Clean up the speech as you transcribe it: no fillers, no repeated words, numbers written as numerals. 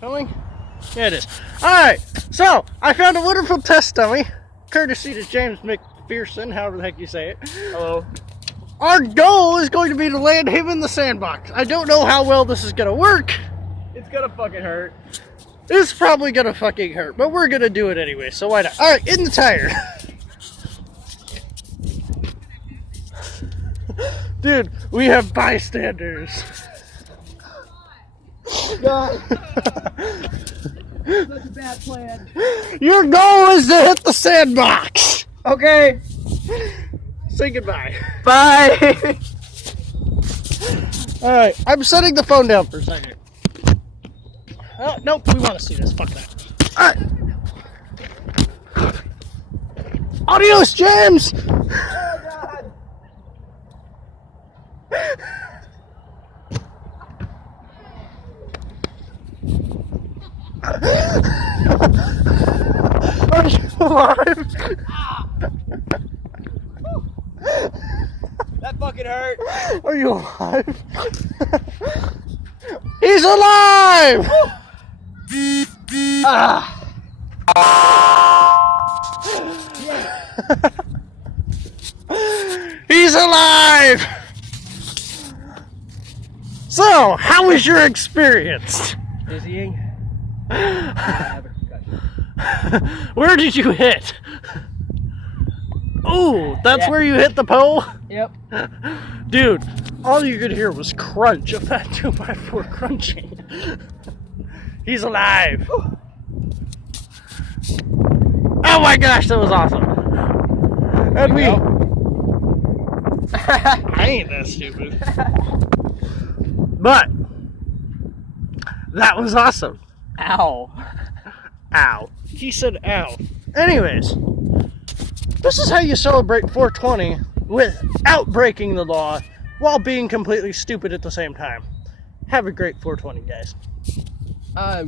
Filming? Yeah, it is. Alright, so I found a wonderful test dummy, courtesy to James McPherson, however the heck you say it. Hello. Our goal is going to be to land him in the sandbox. I don't know how well this is going to work. It's gonna fucking hurt. It's probably going to fucking hurt, but we're going to do it anyway, so why not? Alright, in the tire. Dude, we have bystanders. God. That's a bad plan. Your goal is to hit the sandbox. Okay. Say goodbye. Bye. Alright, I'm setting the phone down for a second. Oh, nope, we want to see this. Fuck that. Alright. Adios, James! Oh, God. Are you alive? That fucking hurt. Are you alive? He's alive! Ah. He's alive! So, how was your experience? Dizzying. Where did you hit? Oh, that's Yeah. where you hit the pole? Yep. Dude, all you could hear was crunch of that 2x4 crunching. He's alive. Oh my gosh, that was awesome. And we... I ain't that stupid. But, that was awesome. Ow. Ow. He said ow. Anyways, this is how you celebrate 420 without breaking the law while being completely stupid at the same time. Have a great 420, guys. I'm